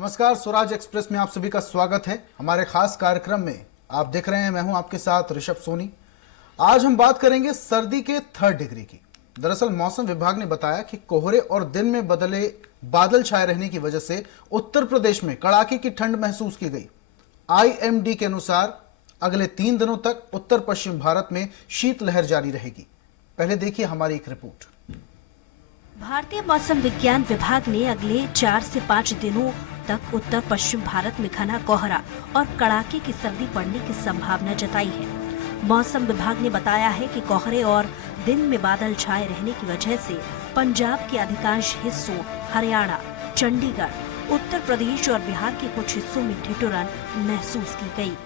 नमस्कार, स्वराज एक्सप्रेस में आप सभी का स्वागत है। हमारे खास कार्यक्रम में आप देख रहे हैं, मैं हूं आपके साथ ऋषभ सोनी। आज हम बात करेंगे सर्दी के 3rd डिग्री की। दरअसल मौसम विभाग ने बताया कि कोहरे और दिन में बदले बादल छाए रहने की वजह से उत्तर प्रदेश में कड़ाके की ठंड महसूस की गई। IMD के अनुसार अगले 3 दिनों तक उत्तर पश्चिम भारत में शीतलहर जारी रहेगी। पहले देखिए हमारी एक रिपोर्ट। भारतीय मौसम विज्ञान विभाग ने अगले 4 से 5 दिनों तक उत्तर पश्चिम भारत में घना कोहरा और कड़ाके की सर्दी पड़ने की संभावना जताई है। मौसम विभाग ने बताया है कि कोहरे और दिन में बादल छाए रहने की वजह से पंजाब के अधिकांश हिस्सों, हरियाणा, चंडीगढ़, उत्तर प्रदेश और बिहार के कुछ हिस्सों में ठिठुरन महसूस की गई।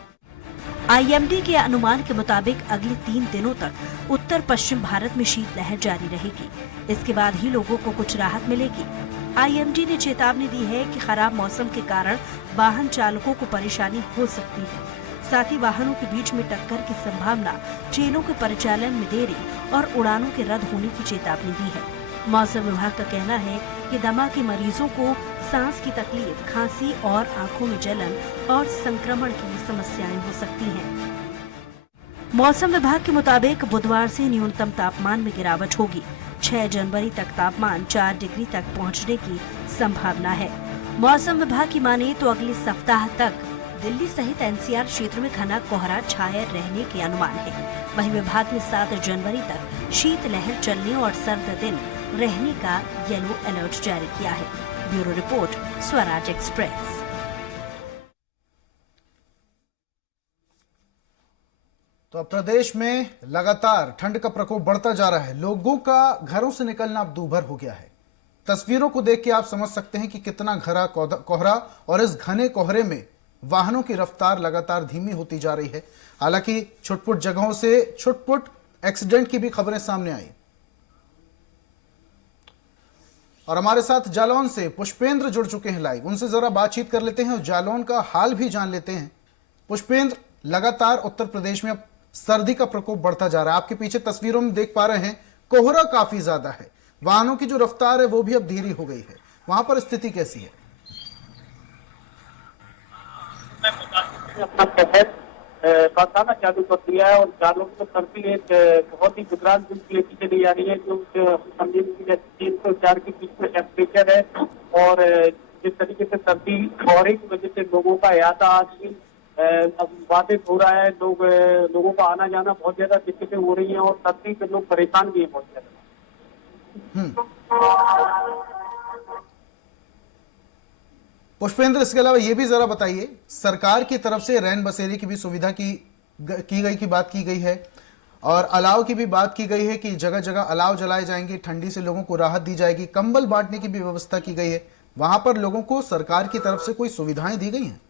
IMD के अनुमान के मुताबिक अगले 3 दिनों तक उत्तर पश्चिम भारत में शीतलहर जारी रहेगी। इसके बाद ही लोगों को कुछ राहत मिलेगी। IMD ने चेतावनी दी है कि खराब मौसम के कारण वाहन चालकों को परेशानी हो सकती है। साथ ही वाहनों के बीच में टक्कर की संभावना, ट्रेनों के परिचालन में देरी और उड़ानों के रद्द होने की चेतावनी दी है। मौसम विभाग का कहना है कि दमा के मरीजों को सांस की तकलीफ, खांसी और आंखों में जलन और संक्रमण की समस्याएं हो सकती हैं। मौसम विभाग के मुताबिक बुधवार से न्यूनतम तापमान में गिरावट होगी। 6 जनवरी तक तापमान 4 डिग्री तक पहुंचने की संभावना है। मौसम विभाग की माने तो अगले सप्ताह तक दिल्ली सहित NCR क्षेत्र में घना कोहरा छाए रहने के अनुमान है। वहीं विभाग ने 7 जनवरी तक शीतलहर चलने और सर्द दिन रहने का येलो अलर्ट जारी किया है। Bureau report, Swaraj express. तो अब प्रदेश में लगातार ठंड का प्रकोप बढ़ता जा रहा है। लोगों का घरों से निकलना अब दूभर हो गया है। तस्वीरों को देख के आप समझ सकते हैं कि कितना घना कोहरा, और इस घने कोहरे में वाहनों की रफ्तार लगातार धीमी होती जा रही है। हालांकि छुटपुट जगहों से छुटपुट एक्सीडेंट की भी खबरें सामने आई। और हमारे साथ जालौन से पुष्पेंद्र जुड़ चुके हैं लाइव। उनसे जरा बातचीत कर लेते हैं और जालौन का हाल भी जान लेते हैं। पुष्पेंद्र, लगातार उत्तर प्रदेश में अब सर्दी का प्रकोप बढ़ता जा रहा है। आपके पीछे तस्वीरों में देख पा रहे हैं, कोहरा काफी ज्यादा है, वाहनों की जो रफ्तार है वो भी अब धीरे हो गई है। वहां पर स्थिति कैसी है? अपना शहर बरसाना चालू कर दिया है और जालौन में सर्दी एक बहुत ही गुजरात की लेती चली जा रही है। जो 3 से 4 के बीच में टेम्परेचर है और जिस तरीके से सर्दी कोहरे की वजह से लोगों का यातायात भी अब बाधित हो रहा है। लोगों का आना जाना बहुत ज्यादा दिक्कतें हो रही हैं और सर्दी से लोग परेशान भी हैं बहुत ज्यादा। पुष्पेंद्र, इसके अलावा ये भी जरा बताइए, सरकार की तरफ से रैन बसेरे की भी सुविधा की बात की गई है और अलाव की भी बात की गई है कि जगह जगह अलाव जलाए जाएंगे, ठंडी से लोगों को राहत दी जाएगी, कंबल बांटने की भी व्यवस्था की गई है। वहां पर लोगों को सरकार की तरफ से कोई सुविधाएं दी गई हैं?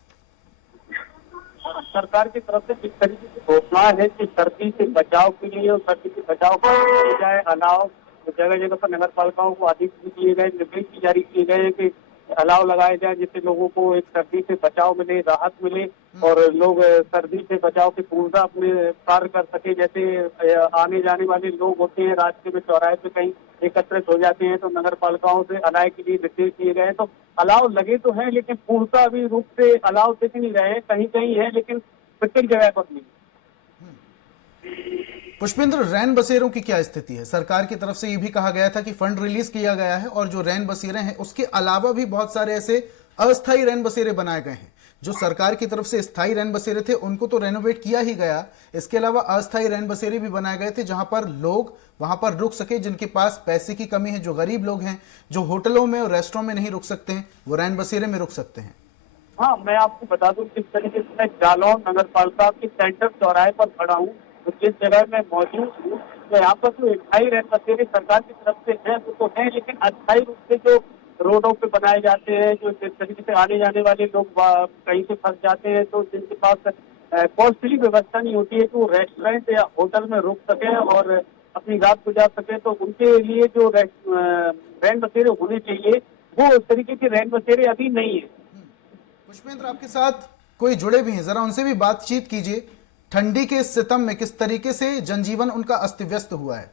सरकार की तरफ से जिस तरीके की घोषणा है कि सर्दी से बचाव के लिए और सर्दी से बचाव किया जाए, अलाव जगह जगह पर नगर पालिकाओं को आदेश भी दिए गए, निर्देश भी जारी किए गए कि अलाव लगाए जाए जिससे लोगों को एक सर्दी से बचाव मिले, राहत मिले और लोग सर्दी से बचाव की पूर्णता अपने कार्य कर सके। जैसे आने जाने वाले लोग होते हैं, रास्ते में चौराहे पे कहीं एकत्रित हो जाते हैं तो नगर पालिकाओं से अलाव के लिए निर्देश दिए गए हैं। तो अलाव लगे तो हैं लेकिन पूर्णता भी रूप से अलाव दिख नहीं रहे, कहीं कहीं है लेकिन प्रत्येक जगह पर नहीं। पुष्पेंद्र, रैन बसेरों की क्या स्थिति है? सरकार की तरफ से ये भी कहा गया था कि फंड रिलीज किया गया है और जो रैन बसेरे हैं उसके अलावा भी बहुत सारे ऐसे अस्थायी रैन बसेरे बनाए गए हैं। जो सरकार की तरफ से स्थायी रैन बसेरे थे उनको तो रेनोवेट किया ही गया, इसके अलावा अस्थायी रैन बसेरे भी बनाए गए थे जहां पर लोग वहां पर रुक सके, जिनके पास पैसे की कमी है, जो गरीब लोग हैं, जो होटलों में और रेस्टोरेंट में नहीं रुक सकते हैं, वो रैन बसेरे में रुक सकते हैं। हाँ, मैं आपको बता दूं किस तरीके से मैं जालौन नगर पालिका के सेंटर चौराहे पर खड़ा हूँ। तो जिस जगह में मौजूद हूँ तो यहाँ पर जो स्थायी रैन बसेरे सरकार की तरफ से है वो तो है, लेकिन अस्थायी रूप से जो रोडों पे बनाए जाते हैं, जो जिस तरीके से आने जाने वाले लोग कहीं से फंस जाते हैं तो जिनके पास कॉस्टली व्यवस्था नहीं होती है कि वो रेस्टोरेंट या होटल में रुक सके और अपनी रात गुजार सके, तो उनके लिए जो रैन बसेरे होने चाहिए वो उस तरीके के रैन बसेरे अभी नहीं है। पुष्पेंद्र, आपके साथ कोई जुड़े भी हैं, जरा उनसे भी बातचीत कीजिए। ठंडी के इस सितम में किस तरीके से जनजीवन उनका अस्त व्यस्त हुआ है?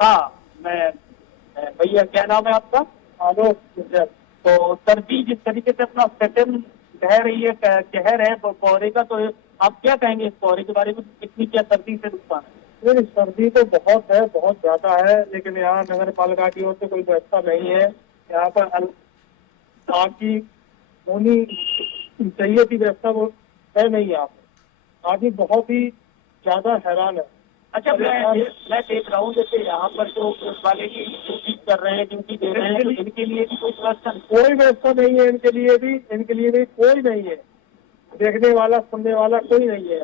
हाँ, मैं भैया, क्या नाम है आपका? आलोक। तो सर्दी जिस तरीके से अपना पैटर्न कह रही है, कहर है कोहरे का, तो आप क्या कहेंगे इस कोहरे के बारे में? कितनी क्या सर्दी से नुकसान है? नहीं, सर्दी तो बहुत है, बहुत ज्यादा है, लेकिन यहाँ नगर पालिका की ओर से कोई व्यवस्था नहीं है। यहाँ पर आग की होनी चाहिए थी व्यवस्था, वो है नहीं यहाँ पर। आदमी बहुत ही ज्यादा हैरान है। अच्छा, मैं देख रहा हूँ जैसे यहाँ पर जो पुलिस वाले की ड्यूटी कर रहे हैं, ड्यूटी दे रहे हैं, तो इनके लिए भी कोई व्यवस्था नहीं? कोई व्यवस्था नहीं है इनके लिए भी कोई नहीं है। देखने वाला, सुनने वाला कोई नहीं है।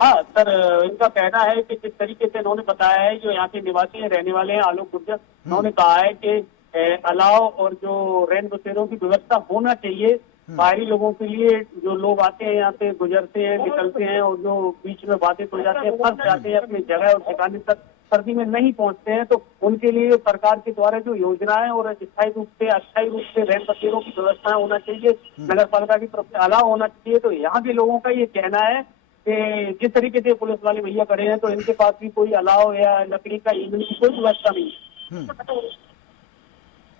हाँ सर, इनका कहना है कि जिस तरीके से इन्होंने बताया है, जो यहाँ के निवासी हैं, रहने वाले हैं, आलोक गुर्जर, उन्होंने कहा है कि अलाव और जो रैन बसेरों की व्यवस्था होना चाहिए बाहरी लोगों के लिए। जो लोग आते हैं यहाँ से, गुजरते हैं, निकलते हैं, और जो बीच में बाधित हो जाते हैं, फंस जाते हैं अपनी जगह और ठिकाने तक, सर्दी में नहीं पहुंचते हैं, तो उनके लिए सरकार के द्वारा जो योजनाएं और स्थायी रूप से, अस्थायी रूप से रैन बसेरों की व्यवस्था होना चाहिए, नगर पालिका की तरफ से अलाव होना चाहिए। तो यहाँ के लोगों का ये कहना है कि जिस तरीके से पुलिस वाले भैया खड़े हैं, तो इनके पास भी कोई अलाव या लकड़ी का ईंधन की कोई व्यवस्था नहीं है।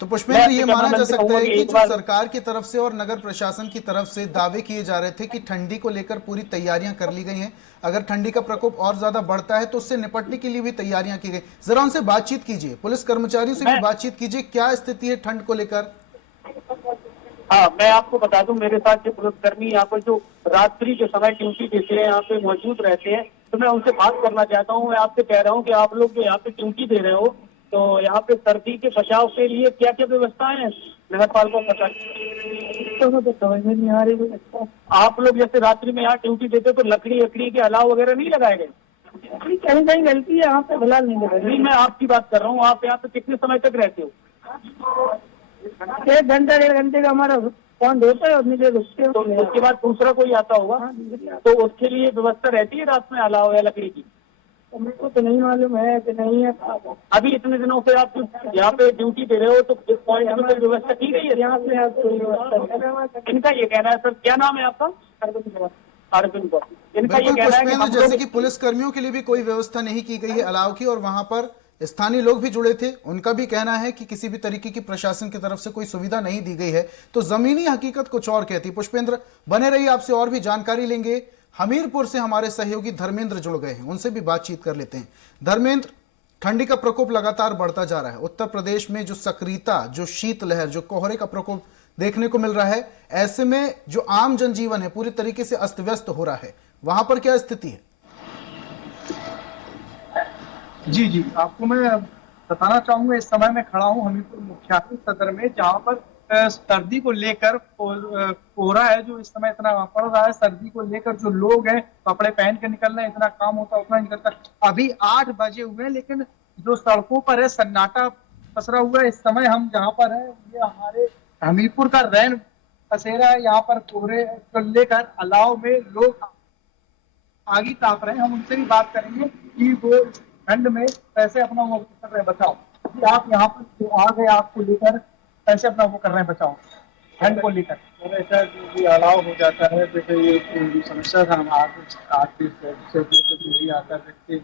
तो पुष्पेंद्र, ये मैं माना जा सकता है कि एक जो बार सरकार की तरफ से और नगर प्रशासन की तरफ से दावे किए जा रहे थे कि ठंडी को लेकर पूरी तैयारियां कर ली गई हैं, अगर ठंडी का प्रकोप और ज्यादा बढ़ता है तो उससे निपटने के लिए भी तैयारियां की गई। जरा उनसे बातचीत कीजिए, पुलिस कर्मचारियों से भी बातचीत कीजिए, क्या स्थिति है ठंड को लेकर? हाँ, मैं आपको बता दूं, मेरे साथ जो पुलिसकर्मी यहाँ पर जो रात्रि के समय ड्यूटी देते हैं, यहाँ पे मौजूद रहते हैं, तो मैं उनसे बात करना चाहता हूँ। मैं आपसे कह रहा हूँ कि आप लोग जो यहाँ पे ड्यूटी दे रहे हो, तो यहाँ पे सर्दी के बचाव के लिए क्या क्या व्यवस्थाएं हैं नगर पालिका प्रशासन? तो समझ में नहीं आ रही। आप लोग जैसे रात्रि में यहाँ ड्यूटी देते हो, तो लकड़ी के अलाव वगैरह नहीं लगाए गए? कहीं कहीं गलती है, यहाँ पे फिलहाल नहीं लगा। नहीं, मैं आपकी बात कर रहा हूँ। आप यहाँ पे कितने समय तक रहते हो? 1 घंटा 1.5 घंटे का हमारा पॉइंट होता है और नीचे रुकते हैं। तो उसके बाद दूसरा कोई आता होगा, तो उसके लिए व्यवस्था रहती है रात में अलाव या लकड़ी की? तो मेरे को तो नहीं मालूम है कि नहीं है। अभी इतने दिनों से आप यहाँ पे ड्यूटी दे रहे हो, तो इस पॉइंट में कोई व्यवस्था की गई है? यहाँ से कोई व्यवस्था। इनका ये कहना है सर, क्या नाम है आपका? अरविंद गौर। इनका ये बिल्कुल कहना है कि पुष्पेंद्र, हम जैसे लोग कि पुलिस कर्मियों के लिए भी कोई व्यवस्था नहीं की गई है अलाव की, और वहां पर स्थानीय लोग भी जुड़े थे, उनका भी कहना है कि किसी भी तरीके की प्रशासन की तरफ से कोई सुविधा नहीं दी गई है। तो जमीनी हकीकत कुछ और कहती। पुष्पेंद्र, बने रहिए, आपसे और भी जानकारी लेंगे। हमीरपुर से हमारे सहयोगी धर्मेंद्र जुड़ गए हैं, उनसे भी बातचीत कर लेते हैं। धर्मेंद्र, ठंडी का प्रकोप लगातार बढ़ता जा रहा है। उत्तर प्रदेश में जो सक्रियता, जो शीतलहर, जो कोहरे का प्रकोप देखने को मिल रहा है, ऐसे में जो आम जनजीवन है पूरी तरीके से अस्त व्यस्त हो रहा है, वहां पर क्या स्थिति है? जी, आपको मैं बताना चाहूंगा, इस समय मैं खड़ा हूँ हमीरपुर मुख्यालय सदर में, जहाँ पर सर्दी को लेकर कोहरा है जो इस समय इतना पड़ रहा है। सर्दी को लेकर जो लोग हैं कपड़े पहन के निकल रहे हैं, इतना काम होता है उतना निकलता। अभी 8 बजे हुए हैं, लेकिन जो सड़कों पर है सन्नाटा पसरा हुआ है। इस समय हम जहाँ पर है, ये हमारे हमीरपुर का रैन बसेरा है। यहाँ पर कोहरे को लेकर अलाव में लोग आगी ताप रहे हैं। हम उनसे भी बात करेंगे कि वो ठंड में कैसे अपना वो कर रहे हैं बचाओ। आप यहाँ पर जो आ गए, आपको लेकर कैसे अपना वो कर रहे हैं बचाओ ठंड को लेकर? ऐसा जो अलाव हो जाता है, जैसे ये समस्या था, हम आगे से भी आता है व्यक्ति,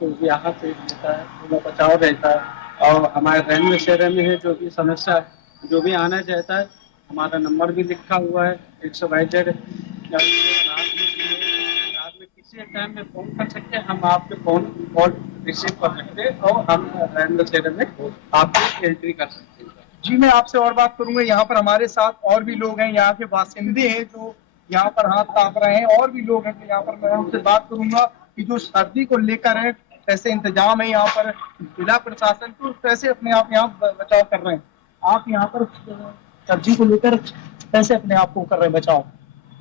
तो यहाँ से रहता है, पूरा बचाव रहता है। और हमारे रैन बसेरे में है जो भी समस्या है, जो भी आना चाहता है, हमारा नंबर भी लिखा हुआ है 122। रात में किसी टाइम में फोन कर सकते हैं, हम आपके फोन कॉल रिसीव कर सकते हैं और हम रैन बसेरे में आपकी एंट्री कर सकते हैं। जी, मैं आपसे और बात करूंगा। यहाँ पर हमारे साथ और भी लोग हैं, यहाँ के बासिंदे हैं जो यहाँ पर हाथ ताप रहे हैं, और भी लोग हैं तो यहाँ पर मैं उनसे बात करूंगा कि जो सर्दी को लेकर है कैसे इंतजाम है यहाँ पर, जिला प्रशासन को कैसे अपने आप यहाँ बचाव कर रहे हैं। आप यहाँ पर सर्दी को लेकर कैसे अपने आप को कर रहे हैं बचाव?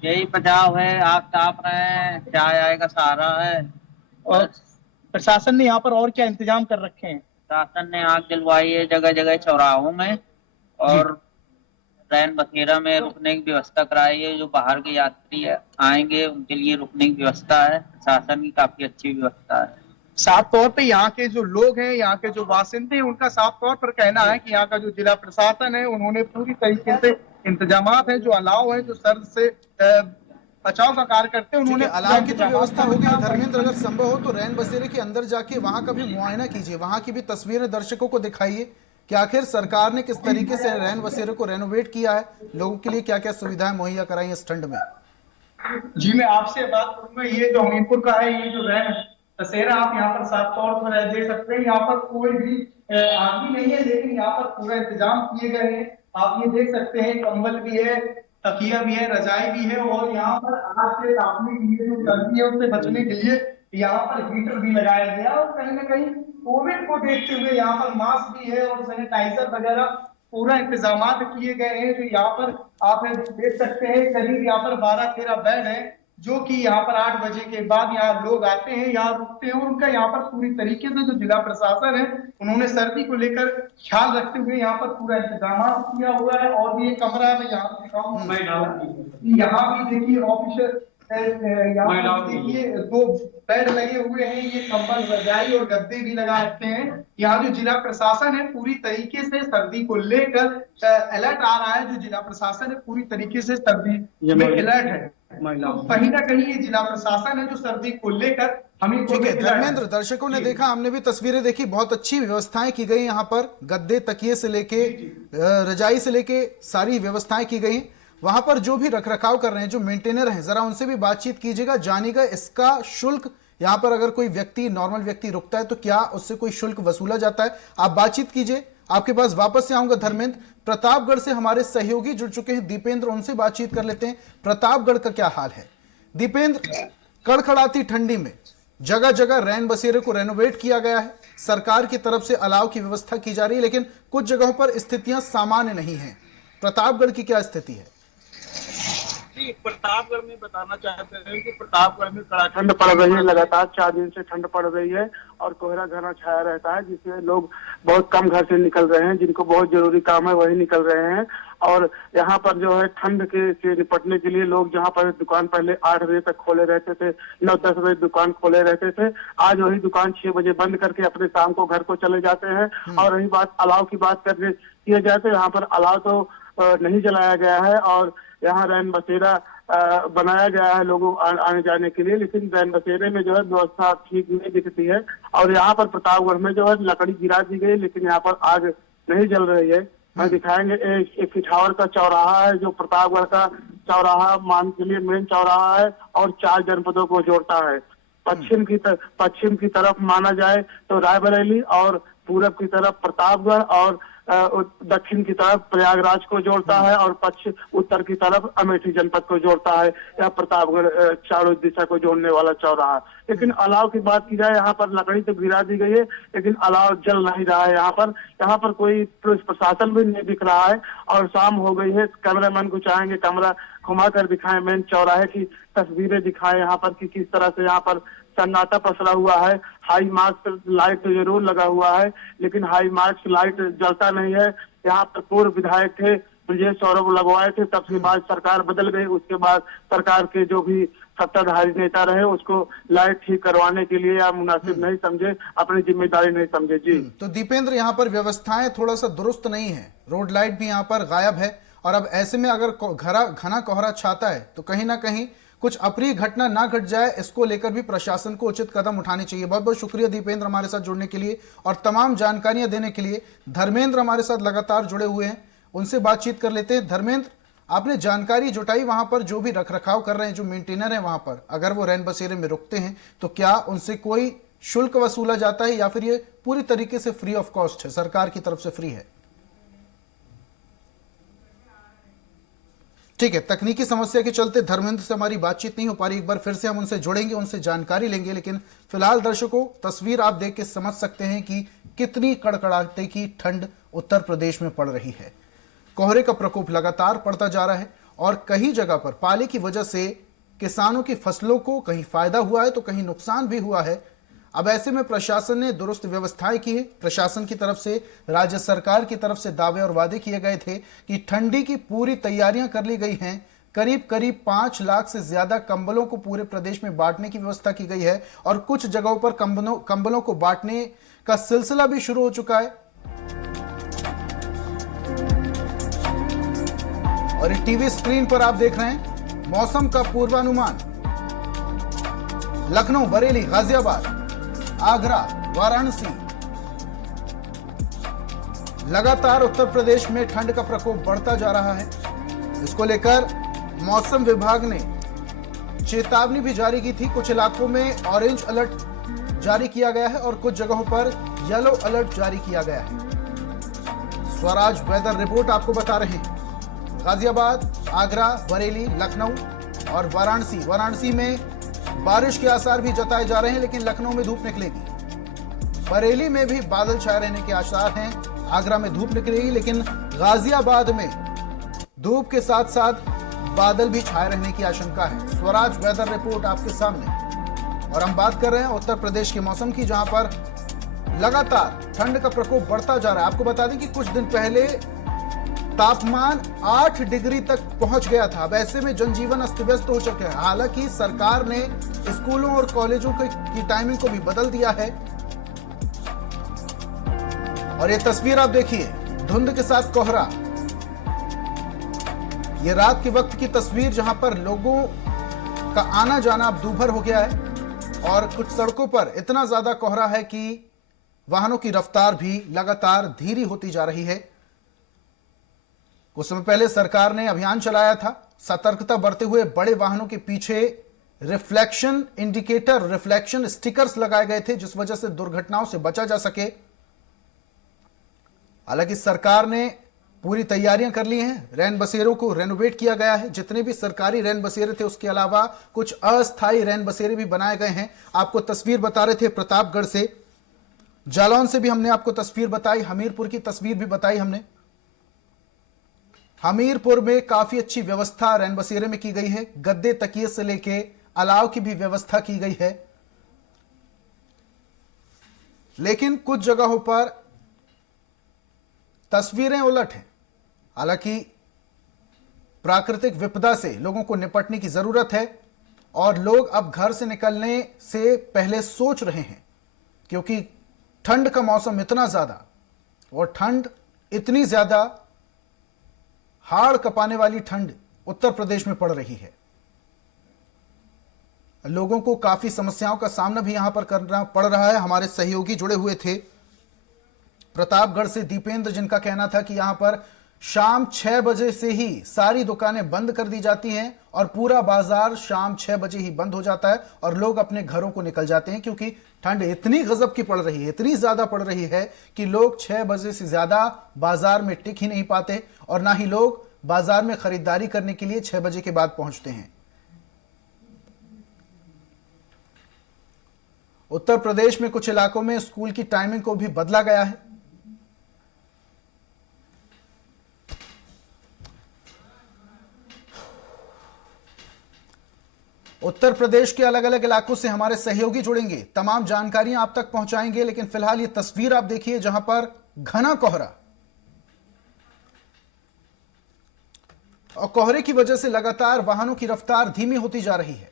यही बचाव है, आग ताप रहे हैं, चाय आए का सहारा है। और प्रशासन ने यहाँ पर और क्या इंतजाम कर रखे हैं? शासन ने आग जलवाई है जगह जगह चौराहों में, और रैन बसेरा में रुकने की व्यवस्था कराई है। जो बाहर के यात्री आएंगे उनके लिए रुकने की व्यवस्था है, प्रशासन की काफी अच्छी व्यवस्था है। साफ तौर पे यहाँ के जो लोग हैं, यहाँ के जो बासिंदे हैं, उनका साफ तौर पर कहना है कि यहाँ का जो जिला प्रशासन है उन्होंने पूरी तरीके से इंतजामात है, जो अलाव है, जो सर्द से बचाव का कार्य करते हैं, उन्होंने अलाव की तो व्यवस्था हो गई। धर्मेंद्र, अगर संभव हो तो रैन बसेरे के अंदर जाके वहां का भी मुआयना कीजिए, वहां की भी तस्वीरें दर्शकों को दिखाइए कि आखिर सरकार ने किस तरीके से रैन बसेरे को रेनोवेट किया है, लोगों के लिए क्या क्या सुविधाएं मुहैया कराई इस ठंड में। जी, मैं आपसे बात करूंगा, ये जो हमीरपुर का है, ये जो रैन बसेरा आप यहाँ पर साफ तौर पर देख सकते हैं, यहाँ पर कोई भी आदमी नहीं है, लेकिन यहाँ पर पूरा इंतजाम किए गए हैं। आप ये देख सकते हैं, कंबल भी है, तकिया भी है, रजाई भी है, और यहाँ पर आग से तापने के लिए जो गर्मी है उससे बचने के लिए यहाँ पर हीटर भी लगाया गया, और कहीं ना कहीं कोविड को देखते हुए यहाँ पर मास्क भी है और सैनिटाइजर वगैरह पूरा इंतजाम किए गए हैं। जो यहाँ पर आप देख सकते हैं, करीब यहाँ पर 12-13 बेड है, जो कि यहाँ पर 8 बजे के बाद यहाँ लोग आते हैं, यहाँ रुकते हैं, और उनका यहाँ पर पूरी तरीके से जो जिला प्रशासन है उन्होंने सर्दी को लेकर ख्याल रखते हुए यहाँ पर पूरा इंतजाम किया हुआ है। और भी एक कमरा में यहाँ दिखाऊं, यहाँ भी देखिए ऑफिसर, यहाँ देखिए 2 बेड लगे हुए हैं, ये कंबल, रजाई और गद्दे भी लगा रखते हैं। यहाँ जो जिला प्रशासन है पूरी तरीके से सर्दी को लेकर अलर्ट आ रहा है, जो जिला प्रशासन है पूरी तरीके से सर्दी में अलर्ट है। तो कहीं ना कहीं ये जिला प्रशासन है जो सर्दी को लेकर हमें। ठीक है धर्मेंद्र, दर्शकों ने देखा, हमने भी तस्वीरें देखी, बहुत अच्छी व्यवस्थाएं की गई यहाँ पर, गद्दे तकिए से लेके रजाई से लेके सारी व्यवस्थाएं की गई। वहां पर जो भी रखरखाव कर रहे हैं, जो मेंटेनर हैं, जरा उनसे भी बातचीत कीजिएगा, जानिएगा इसका शुल्क, यहाँ पर अगर कोई व्यक्ति, नॉर्मल व्यक्ति रुकता है तो क्या उससे कोई शुल्क वसूला जाता है। आप बातचीत कीजिए। आपके पास वापस से आऊंगा धर्मेंद्र। प्रतापगढ़ से हमारे सहयोगी जुड़ चुके हैं दीपेंद्र, उनसे बातचीत कर लेते हैं। प्रतापगढ़ का क्या हाल है दीपेंद्र? कड़कड़ाती ठंडी में जगह जगह रैन बसेरे को रेनोवेट किया गया है, सरकार की तरफ से अलाव की व्यवस्था की जा रही है, लेकिन कुछ जगहों पर स्थितियां सामान्य नहीं है। प्रतापगढ़ की क्या स्थिति है? प्रतापगढ़ में बताना चाहते हैं कि प्रतापगढ़ में कड़ा ठंड पड़ रही है, लगातार 4 दिन से ठंड पड़ रही है और कोहरा घना छाया रहता है, जिससे लोग बहुत कम घर से निकल रहे हैं, जिनको बहुत जरूरी काम है वही निकल रहे हैं। और यहाँ पर जो है ठंड से निपटने के लिए लोग, जहाँ पर दुकान पहले 8 बजे तक खोले रहते थे, 9-10 बजे दुकान खोले रहते थे, आज वही दुकान 6 बजे बंद करके अपने शाम को घर को चले जाते हैं। और रही बात अलाव की बात करने किया जाए तो यहाँ पर अलाव तो नहीं जलाया गया है और यहाँ रैन बसेरा बनाया गया है लोगों आने जाने के लिए, लेकिन रैन बसेरे में जो है व्यवस्था ठीक नहीं दिखती है। और यहाँ पर प्रतापगढ़ में जो है लकड़ी गिरा दी गई, लेकिन यहाँ पर आग नहीं जल रही है। मैं दिखाएंगे, एक पिछावर का चौराहा है जो प्रतापगढ़ का चौराहा मान के लिए मेन चौराहा है और 4 जनपदों को जोड़ता है। पश्चिम की तरफ माना जाए तो रायबरेली, और पूरब की तरफ प्रतापगढ़, और दक्षिण की तरफ प्रयागराज को जोड़ता है, और उत्तर की तरफ अमेठी जनपद को जोड़ता है। यह प्रतापगढ़ चारों दिशा को जोड़ने वाला चौराहा। लेकिन अलाव की बात की जाए, यहाँ पर लकड़ी तो गिरा दी गई है, लेकिन अलाव जल नहीं रहा है। यहाँ पर कोई पुलिस प्रशासन भी नहीं दिख रहा है और शाम हो गई है। कैमरामैन को चाहेंगे कैमरा घुमा कर दिखाएं, मेन चौराहे की तस्वीरें दिखाएं यहाँ पर कि किस तरह से यहाँ पर सन्नाटा पसरा हुआ है। हाई मास्क लाइट तो जरूर लगा हुआ है, लेकिन हाई मास्क लाइट जलता नहीं है। यहाँ पर पूर्व विधायक थे ब्रजेश सौरभ लगवाए थे, तब से बाद सरकार बदल गई, उसके बाद सरकार के जो भी सत्ताधारी नेता रहे उसको लाइट ठीक करवाने के लिए या मुनासिब नहीं समझे, अपनी जिम्मेदारी नहीं समझे। जी तो दीपेंद्र, यहाँ पर व्यवस्थाएं थोड़ा सा दुरुस्त नहीं है, रोड लाइट भी यहाँ पर गायब है, और अब ऐसे में अगर घना कोहरा छाता है तो कहीं ना कहीं कुछ अप्रिय घटना ना घट जाए, इसको लेकर भी प्रशासन को उचित कदम उठाने चाहिए। बहुत बहुत शुक्रिया दीपेंद्र हमारे साथ जुड़ने के लिए और तमाम जानकारियां देने के लिए। धर्मेंद्र हमारे साथ लगातार जुड़े हुए हैं, उनसे बातचीत कर लेते हैं। धर्मेंद्र, आपने जानकारी जुटाई, वहां पर जो भी रखरखाव कर रहे हैं, जो मेंटेनर हैं वहां पर, अगर वो रैन बसेरे में रुकते हैं तो क्या उनसे कोई शुल्क वसूला जाता है या फिर ये पूरी तरीके से फ्री ऑफ कॉस्ट है, सरकार की तरफ से फ्री है? ठीक है, तकनीकी समस्या के चलते धर्मेंद्र से हमारी बातचीत नहीं हो पा रही। एक बार फिर से हम उनसे जुड़ेंगे, उनसे जानकारी लेंगे, लेकिन फिलहाल दर्शकों तस्वीर आप देख के समझ सकते हैं कि कितनी कड़कड़ाते की ठंड उत्तर प्रदेश में पड़ रही है। कोहरे का प्रकोप लगातार बढ़ता जा रहा है और कई जगह पर पाले की वजह से किसानों की फसलों को कहीं फायदा हुआ है तो कहीं नुकसान भी हुआ है। अब ऐसे में प्रशासन ने दुरुस्त व्यवस्थाएं की है। प्रशासन की तरफ से, राज्य सरकार की तरफ से दावे और वादे किए गए थे कि ठंडी की पूरी तैयारियां कर ली गई हैं। करीब 5 लाख से ज्यादा कंबलों को पूरे प्रदेश में बांटने की व्यवस्था की गई है और कुछ जगहों पर कंबलों को बांटने का सिलसिला भी शुरू हो चुका है। और ये टीवी स्क्रीन पर आप देख रहे हैं मौसम का पूर्वानुमान। लखनऊ, बरेली, गाजियाबाद, आगरा, वाराणसी, लगातार उत्तर प्रदेश में ठंड का प्रकोप बढ़ता जा रहा है। इसको लेकर मौसम विभाग ने चेतावनी भी जारी की थी। कुछ इलाकों में ऑरेंज अलर्ट जारी किया गया है और कुछ जगहों पर येलो अलर्ट जारी किया गया है। स्वराज वेदर रिपोर्ट आपको बता रहे हैं, गाजियाबाद, आगरा, बरेली, लखनऊ और वाराणसी में बारिश के आसार भी जताए जा रहे हैं, लेकिन लखनऊ में धूप निकलेगी। बरेली में भी बादल छाए रहने के आसार हैं। आगरा में धूप निकलेगी, लेकिन गाजियाबाद में धूप के साथ साथ बादल भी छाए रहने की आशंका है। स्वराज वेदर रिपोर्ट आपके सामने। और हम बात कर रहे हैं उत्तर प्रदेश के मौसम की, जहां पर लगातार ठंड का प्रकोप बढ़ता जा रहा है। आपको बता दें कि कुछ दिन पहले तापमान 8 डिग्री तक पहुंच गया था। अब ऐसे में जनजीवन अस्त व्यस्त हो चुका है। हालांकि सरकार ने स्कूलों और कॉलेजों की टाइमिंग को भी बदल दिया है। और ये तस्वीर आप देखिए, धुंध के साथ कोहरा। ये रात के वक्त की तस्वीर, जहां पर लोगों का आना जाना अब दूभर हो गया है और कुछ सड़कों पर इतना ज्यादा कोहरा है कि वाहनों की रफ्तार भी लगातार धीरी होती जा रही है। कुछ समय पहले सरकार ने अभियान चलाया था। सतर्कता बरते हुए बड़े वाहनों के पीछे रिफ्लेक्शन इंडिकेटर, रिफ्लेक्शन स्टिकर्स लगाए गए थे, जिस वजह से दुर्घटनाओं से बचा जा सके। हालांकि सरकार ने पूरी तैयारियां कर ली हैं। रैन बसेरों को रेनोवेट किया गया है। जितने भी सरकारी रैन बसेरे थे, उसके अलावा कुछ अस्थायी रैन बसेरे भी बनाए गए हैं। आपको तस्वीर बता रहे थे प्रतापगढ़ से, जालौन से भी हमने आपको तस्वीर बताई, हमीरपुर की तस्वीर भी बताई हमने। हमीरपुर में काफी अच्छी व्यवस्था रैन बसेरे में की गई है। गद्दे, तकिए से लेके अलाव की भी व्यवस्था की गई है। लेकिन कुछ जगहों पर तस्वीरें उलट हैं। हालांकि प्राकृतिक विपदा से लोगों को निपटने की जरूरत है और लोग अब घर से निकलने से पहले सोच रहे हैं, क्योंकि ठंड का मौसम इतना ज्यादा और ठंड इतनी ज्यादा हाड़ कपाने वाली ठंड उत्तर प्रदेश में पड़ रही है। लोगों को काफी समस्याओं का सामना भी यहां पर करना पड़ रहा है। हमारे सहयोगी जुड़े हुए थे प्रतापगढ़ से, दीपेंद्र, जिनका कहना था कि यहां पर शाम 6 बजे से ही सारी दुकानें बंद कर दी जाती हैं और पूरा बाजार शाम 6 बजे ही बंद हो जाता है और लोग अपने घरों को निकल जाते हैं, क्योंकि ठंड इतनी गजब की पड़ रही है, इतनी ज्यादा पड़ रही है कि लोग 6 बजे से ज्यादा बाजार में टिक ही नहीं पाते और ना ही लोग बाजार में खरीदारी करने के लिए 6 बजे के बाद पहुंचते हैं। उत्तर प्रदेश में कुछ इलाकों में स्कूल की टाइमिंग को भी बदला गया है। उत्तर प्रदेश के अलग अलग इलाकों से हमारे सहयोगी जुड़ेंगे, तमाम जानकारियां आप तक पहुंचाएंगे। लेकिन फिलहाल ये तस्वीर आप देखिए, जहां पर घना कोहरा और कोहरे की वजह से लगातार वाहनों की रफ्तार धीमी होती जा रही है।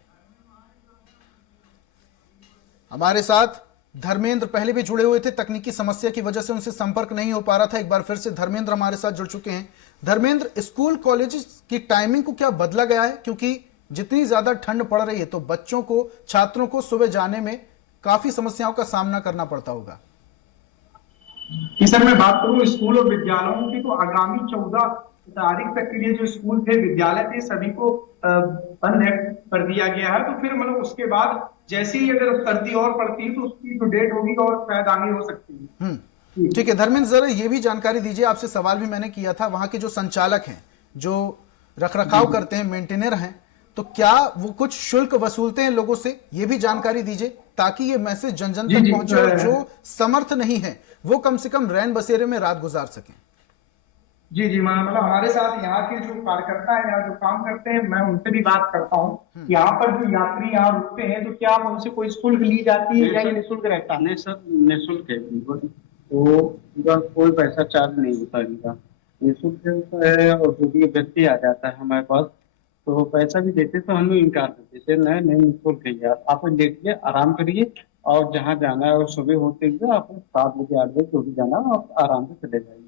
हमारे साथ धर्मेंद्र पहले भी जुड़े हुए थे, तकनीकी समस्या की वजह से उनसे संपर्क नहीं हो पा रहा था। एक बार फिर से धर्मेंद्र हमारे साथ जुड़ चुके हैं। धर्मेंद्र, स्कूल कॉलेज की टाइमिंग को क्या बदला गया है? क्योंकि जितनी ज्यादा ठंड पड़ रही है तो बच्चों को, छात्रों को सुबह जाने में काफी समस्याओं का सामना करना पड़ता होगा। सर, मैं बात करूं स्कूल और विद्यालयों की, तो आगामी 14 तारीख तक के लिए जो स्कूल थे, विद्यालय थे, सभी को बंद कर दिया गया है। तो फिर मतलब उसके बाद जैसे ही अगर सर्दी और पड़ती है तो उसकी जो डेट होगी और शायद आगे हो सकती है। ठीक है धर्मेंद्र, जरा ये भी जानकारी दीजिए। आपसे सवाल भी मैंने किया था, वहां के जो संचालक हैं, जो रखरखाव करते हैं, मेंटेनर हैं, तो क्या वो कुछ शुल्क वसूलते हैं लोगों से? ये भी जानकारी दीजिए ताकि ये मैसेज जन जन तक पहुंचे और जो समर्थ नहीं है वो कम से कम रैन बसेरे में रात गुजार सकें। जी, मतलब हमारे साथ यहाँ के जो कार्यकर्ता है, यहाँ जो काम करते हैं, मैं उनसे भी बात करता हूँ। यहाँ पर जो यात्री यहाँ रुकते हैं, तो क्या उनसे कोई शुल्क ली जाती है या ये निःशुल्क रहता है? नहीं सर, निःशुल्क है। तो कोई पैसा चार्ज नहीं होता इनका, निःशुल्क है। और जो भी व्यक्ति आ जाता है हमारे पास तो पैसा भी देते तो हम इनकार करते थे, नहीं निःशुल्क है यार, आप लेटिए, आराम करिए और जहाँ जाना है और सुबह होते हुए आप 7 बजे 8 बजे जो भी जाना है आप आराम से चले जाइए।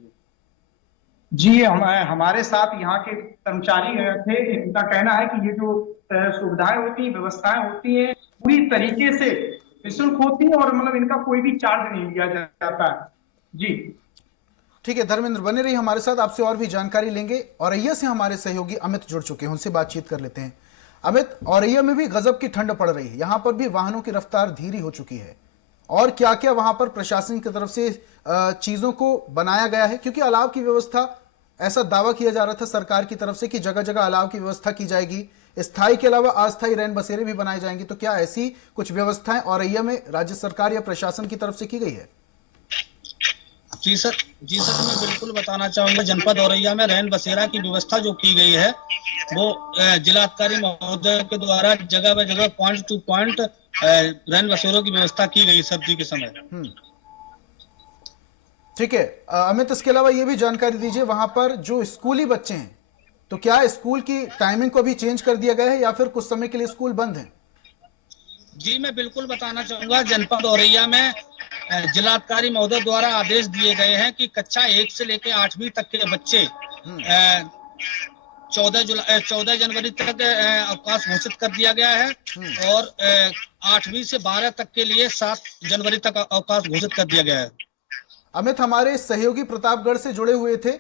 जी, हमारे साथ यहाँ के कर्मचारी थे, इनका कहना है कि ये जो सुविधाएं होती हैं, व्यवस्थाएं होती हैं, पूरी तरीके से निःशुल्क होती है और मतलब इनका कोई भी चार्ज नहीं लिया जाता है। जी, ठीक है धर्मेंद्र, बने रहिए हमारे साथ, आपसे और भी जानकारी लेंगे। औरैया से हमारे सहयोगी अमित जुड़ चुके हैं, उनसे बातचीत कर लेते हैं। अमित, औरैया में भी गजब की ठंड पड़ रही है, यहाँ पर भी वाहनों की रफ्तार धीरी हो चुकी है, और क्या क्या वहां पर प्रशासन की तरफ से चीजों को बनाया गया है? क्योंकि अलाव की व्यवस्था, ऐसा दावा किया जा रहा था सरकार की तरफ से कि जगह जगह अलाव की व्यवस्था की जाएगी, स्थायी के अलावा अस्थायी रैन बसेरे भी बनाए जाएंगे, तो क्या ऐसी कुछ व्यवस्थाएं औरैया में राज्य सरकार या प्रशासन की तरफ से की गई है? जी सर, मैं बिल्कुल बताना चाहूंगा। जनपद औरैया में रैन बसेरा की व्यवस्था जो की गई है वो जिलाधिकारी महोदय के द्वारा जगह ब जगह पॉइंट टू पॉइंट रैन बसेरों की व्यवस्था की गई सर्दी के समय। ठीक है अमित, इसके अलावा ये भी जानकारी दीजिए, वहां पर जो स्कूली बच्चे हैं, तो क्या स्कूल की टाइमिंग को भी चेंज कर दिया गया है या फिर कुछ समय के लिए स्कूल बंद है? जी मैं बिल्कुल बताना चाहूंगा, जनपद औरैया में जिलाधिकारी महोदय द्वारा आदेश दिए गए हैं कि कक्षा 1 से लेकर 8वीं तक के बच्चे 14 जनवरी तक अवकाश घोषित कर दिया गया है, और 8वीं से 12 तक के लिए 7 जनवरी तक अवकाश घोषित कर दिया गया है। अमित, हमारे सहयोगी प्रतापगढ़ से जुड़े हुए थे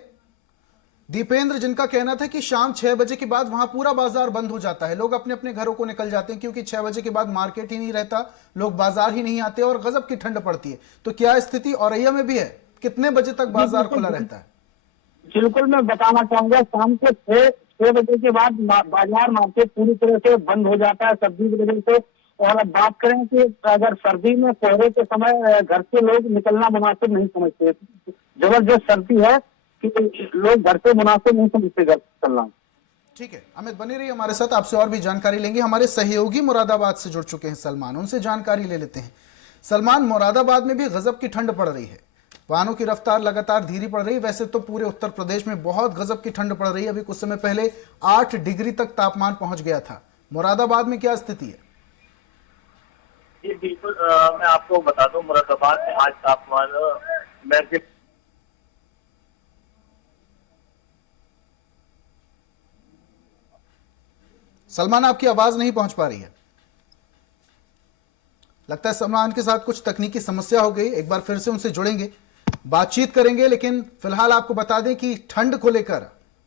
दीपेंद्र, जिनका कहना था कि शाम 6 बजे के बाद वहां पूरा बाजार बंद हो जाता है, लोग अपने अपने घरों को निकल जाते हैं क्योंकि 6 बजे के बाद मार्केट ही नहीं रहता, लोग बाजार ही नहीं आते और गजब की ठंड पड़ती है। तो क्या स्थिति औरैया में भी है? कितने बजे तक बाजार खुला रहता है? बिल्कुल मैं बताना चाहूंगा, शाम को 6 बजे के बाद बाजार मार्केट पूरी तरह से बंद हो जाता है सर्दी की वजह से। और अब बात करें कि अगर सर्दी में कोहरे के समय घर से लोग निकलना मुनासिब नहीं समझते, जबरदस्त सर्दी है कि लोग घर से मुनासिब नहीं समझते घर चलना। ठीक है अमित, बने रहिए हमारे साथ, आपसे और भी जानकारी लेंगे। हमारे सहयोगी मुरादाबाद से जुड़ चुके हैं सलमान, उनसे जानकारी ले लेते हैं। सलमान, मुरादाबाद में भी गजब की ठंड पड़ रही है, वाहनों की रफ्तार लगातार धीरे पड़ रही है। वैसे तो पूरे उत्तर प्रदेश में बहुत गजब की ठंड पड़ रही है, अभी कुछ समय पहले 8 डिग्री तक तापमान पहुंच गया था। मुरादाबाद में क्या स्थिति है? जी बिल्कुल, मैं आपको बता दूं, मुरादाबाद में आज तापमान सलमान, आपकी आवाज नहीं पहुंच पा रही है, लगता है सलमान के साथ कुछ तकनीकी समस्या हो गई। एक बार फिर से उनसे जुड़ेंगे, बातचीत करेंगे, लेकिन फिलहाल आपको बता दें कि ठंड को लेकर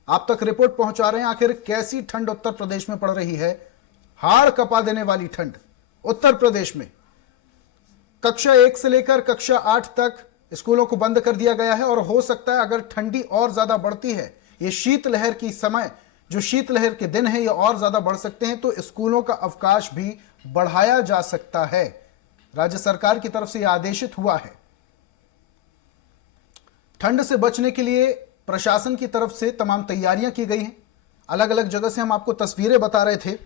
आप तक रिपोर्ट पहुंचा रहे हैं। आखिर कैसी ठंड उत्तर प्रदेश में पड़ रही है? हाड़ कपा देने वाली ठंड उत्तर प्रदेश में। कक्षा 1 से लेकर कक्षा 8 तक स्कूलों को बंद कर दिया गया है, और हो सकता है अगर ठंडी और ज्यादा बढ़ती है, ये शीतलहर की समय, जो शीतलहर के दिन है, ये और ज्यादा बढ़ सकते हैं, तो स्कूलों का अवकाश भी बढ़ाया जा सकता है। राज्य सरकार की तरफ से यह आदेशित हुआ है। ठंड से बचने के लिए प्रशासन की तरफ से तमाम तैयारियां की गई हैं। अलग अलग जगह से हम आपको तस्वीरें बता रहे थे।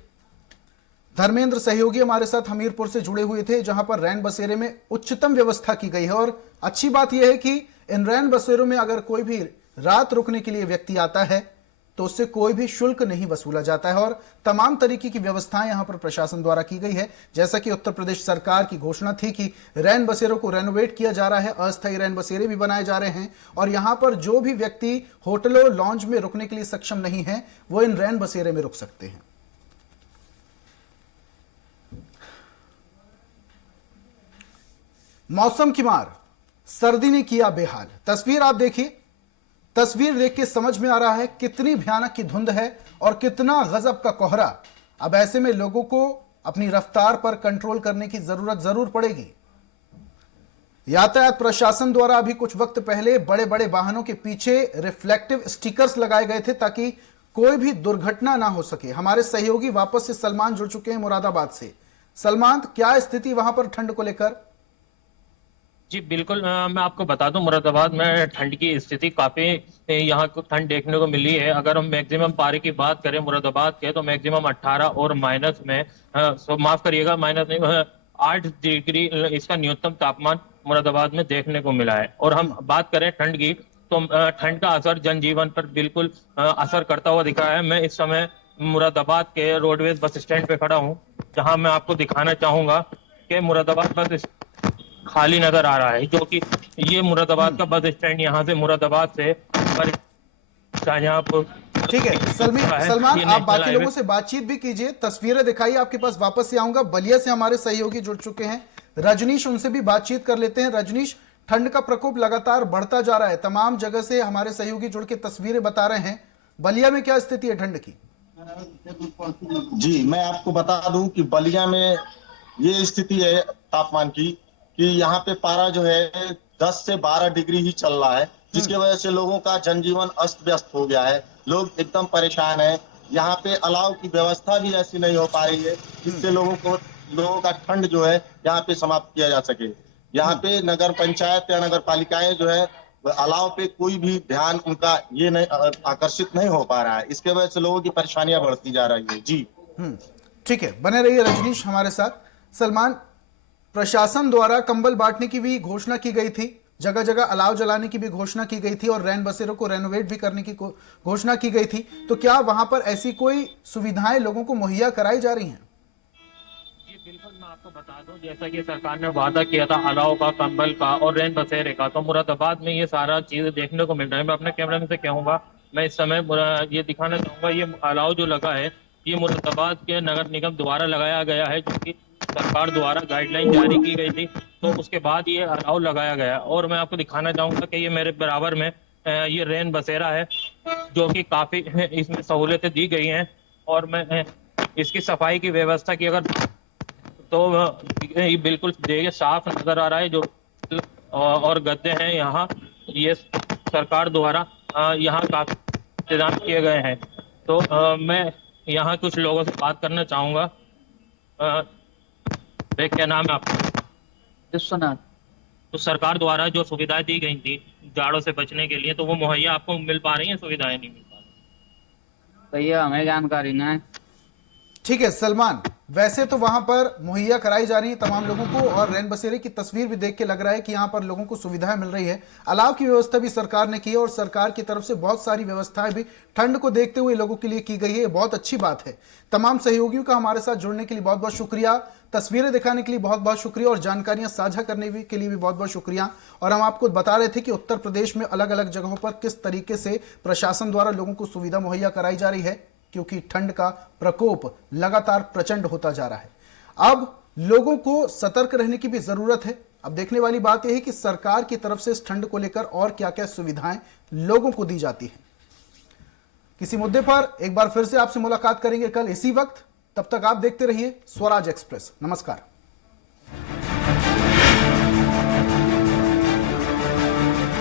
धर्मेंद्र सहयोगी हमारे साथ हमीरपुर से जुड़े हुए थे, जहां पर रैन बसेरे में उच्चतम व्यवस्था की गई है। और अच्छी बात यह है कि इन रैन बसेरों में अगर कोई भी रात रुकने के लिए व्यक्ति आता है तो उससे कोई भी शुल्क नहीं वसूला जाता है, और तमाम तरीके की व्यवस्थाएं यहां पर प्रशासन द्वारा की गई है। जैसा कि उत्तर प्रदेश सरकार की घोषणा थी कि रैन बसेरों को रेनोवेट किया जा रहा है, अस्थायी रैन बसेरे भी बनाए जा रहे हैं, और यहां पर जो भी व्यक्ति होटलों लॉन्ज में रुकने के लिए सक्षम नहीं है वो इन रैन बसेरे में रुक सकते हैं। मौसम की मार, सर्दी ने किया बेहाल। तस्वीर आप देखिए, तस्वीर देख के समझ में आ रहा है कितनी भयानक की धुंध है और कितना गजब का कोहरा। अब ऐसे में लोगों को अपनी रफ्तार पर कंट्रोल करने की जरूरत जरूर पड़ेगी। यातायात प्रशासन द्वारा अभी कुछ वक्त पहले बड़े बड़े वाहनों के पीछे रिफ्लेक्टिव स्टिकर्स लगाए गए थे ताकि कोई भी दुर्घटना ना हो सके। हमारे सहयोगी वापस से सलमान जुड़ चुके हैं मुरादाबाद से। सलमान, क्या स्थिति वहां पर ठंड को लेकर? जी बिल्कुल, मैं आपको बता दूं, मुरादाबाद में ठंड की स्थिति काफी यहाँ को ठंड देखने को मिली है। अगर हम मैक्सिमम पारे की बात करें मुरादाबाद के, तो मैक्सिमम 18 और माइनस में माफ करिएगा, माइनस नहीं 8 डिग्री इसका न्यूनतम तापमान मुरादाबाद में देखने को मिला है। और हम बात करें ठंड की, तो ठंड का असर जनजीवन पर बिल्कुल असर करता हुआ दिख रहा है। मैं इस समय मुरादाबाद के रोडवेज बस स्टैंड पे खड़ा हूँ, जहाँ मैं आपको दिखाना चाहूंगा कि मुरादाबाद बस खाली नजर आ रहा है, जो कि ये मुरादाबाद का बस स्टैंड यहाँ से मुरादाबाद से शाहजहांपुर। ठीक है सलमान, आप बाकी लोगों से बातचीत भी कीजिए, तस्वीरें दिखाइए, आपके पास वापस से आऊंगा। बलिया से हमारे सहयोगी जुड़ चुके हैं रजनीश, उनसे भी बातचीत कर लेते हैं। रजनीश, ठंड का प्रकोप लगातार बढ़ता जा रहा है। तमाम जगह से हमारे सहयोगी जुड़ के तस्वीरें बता रहे हैं। बलिया में क्या स्थिति है ठंड की? जी, मैं आपको बता दूं कि बलिया में ये स्थिति है तापमान की कि यहाँ पे पारा जो है 10 से 12 डिग्री ही चल रहा है, जिसकी वजह से लोगों का जनजीवन अस्त व्यस्त हो गया है। लोग एकदम परेशान हैं। यहाँ पे अलाव की व्यवस्था भी ऐसी नहीं हो पा रही है जिससे लोगों का ठंड जो है यहाँ पे समाप्त किया जा सके। यहाँ पे नगर पंचायत या नगर पालिकाएं जो है अलाव पे कोई भी ध्यान उनका ये नहीं आकर्षित नहीं हो पा रहा है। इसके वजह से लोगों की परेशानियां बढ़ती जा रही है। जी ठीक है, बने रहिए रजनीश हमारे साथ। सलमान, प्रशासन द्वारा कंबल बांटने की भी घोषणा की गई थी, जगह जगह अलाव जलाने की भी घोषणा की गई थी और रैन बसेरों को रेनोवेट भी करने की घोषणा की गई थी। तो क्या वहां पर ऐसी कोई सुविधाएं लोगों को मुहैया कराई जा रही हैं? बिल्कुल, मैं आपको बता दूं, जैसा कि सरकार ने वादा किया था अलाव का, कंबल का और रैन बसेरे का, तो मुरादाबाद में ये सारा चीज देखने को मिल रहा है। मैं अपने कैमरा में से कहूंगा, मैं इस समय ये दिखाना चाहूंगा, ये अलाव जो लगा है ये मुरादाबाद के नगर निगम द्वारा लगाया गया है, जो कि सरकार द्वारा गाइडलाइन जारी की गई थी, तो उसके बाद ये अलाव लगाया गया। और मैं आपको दिखाना चाहूंगा कि ये मेरे बराबर में ये रैन बसेरा है, जो कि काफी इसमें सहूलियतें दी गई हैं। और मैं इसकी सफाई की व्यवस्था की अगर तो ये बिल्कुल देखिए साफ नजर आ रहा है। जो और गद्दे हैं यहाँ, ये सरकार द्वारा यहाँ काफी इंतजाम किए गए हैं। तो मैं यहाँ कुछ लोगों से बात करना चाहूंगा। क्या नाम है आपका? विश्वनाथ। तो सरकार द्वारा जो सुविधाएं दी गई थी जाड़ों से बचने के लिए, तो वो मुहैया आपको मिल पा रही हैं? सुविधाएं नहीं मिल पा रही? भैया हमें जानकारी ना है। ठीक है सलमान, वैसे तो वहां पर मुहैया कराई जा रही है तमाम लोगों को, और रैन बसेरे की तस्वीर भी देख के लग रहा है कि यहाँ पर लोगों को सुविधाएं मिल रही है। अलाव की व्यवस्था भी सरकार ने की है और सरकार की तरफ से बहुत सारी व्यवस्थाएं भी ठंड को देखते हुए लोगों के लिए की गई है। बहुत अच्छी बात है। तमाम सहयोगियों का हमारे साथ जुड़ने के लिए बहुत बहुत शुक्रिया, तस्वीरें दिखाने के लिए बहुत बहुत शुक्रिया और जानकारियां साझा करने के लिए भी बहुत बहुत शुक्रिया। और हम आपको बता रहे थे कि उत्तर प्रदेश में अलग अलग जगहों पर किस तरीके से प्रशासन द्वारा लोगों को सुविधा मुहैया कराई जा रही है, क्योंकि ठंड का प्रकोप लगातार प्रचंड होता जा रहा है। अब लोगों को सतर्क रहने की भी जरूरत है। अब देखने वाली बात यह है कि सरकार की तरफ से इस ठंड को लेकर और क्या क्या सुविधाएं लोगों को दी जाती हैं। किसी मुद्दे पर एक बार फिर से आपसे मुलाकात करेंगे कल इसी वक्त। तब तक आप देखते रहिए स्वराज एक्सप्रेस। नमस्कार।